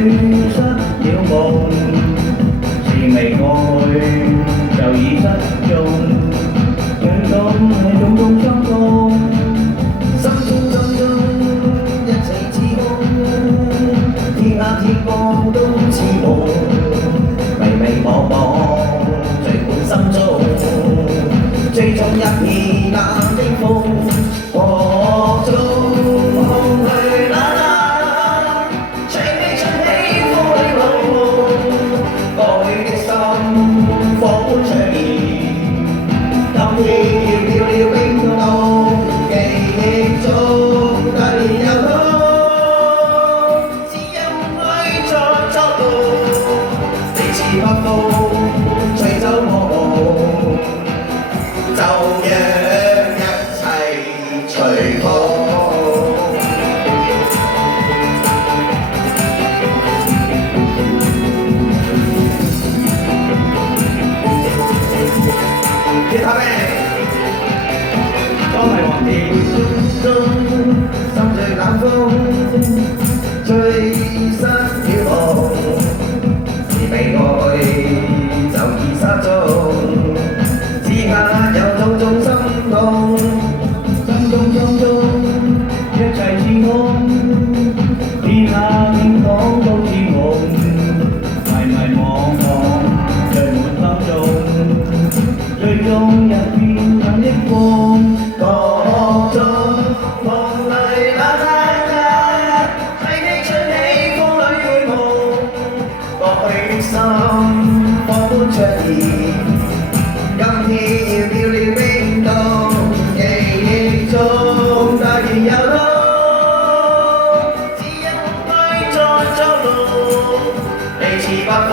失了夢，是未過去就已失蹤，樣種種傷痛，心中心中一切似空，天黑天光都似夢，迷迷惘惘聚滿心中，追蹤一片冷的風，我中空虛冷冷，吹起吹起風裏夢，過去的心火般灼熱，今天要飄了冰凍，記憶中突然又痛，只因愛在作弄，你似北風吹走我夢。就讓一切隨風。吉他咩？當係黃田中，心醉冷風，吹失了夢，是未過去就已失蹤。有種種心痛，心中一切似空，天黑天光都似夢，迷迷惘惘聚滿心中，最終一片冷的風，各種夢裏冷冷，吹起吹起風裏夢，過去的心火般灼熱。今天要飄了冰凍，記憶中突然又痛，只因愛在作弄，你似北風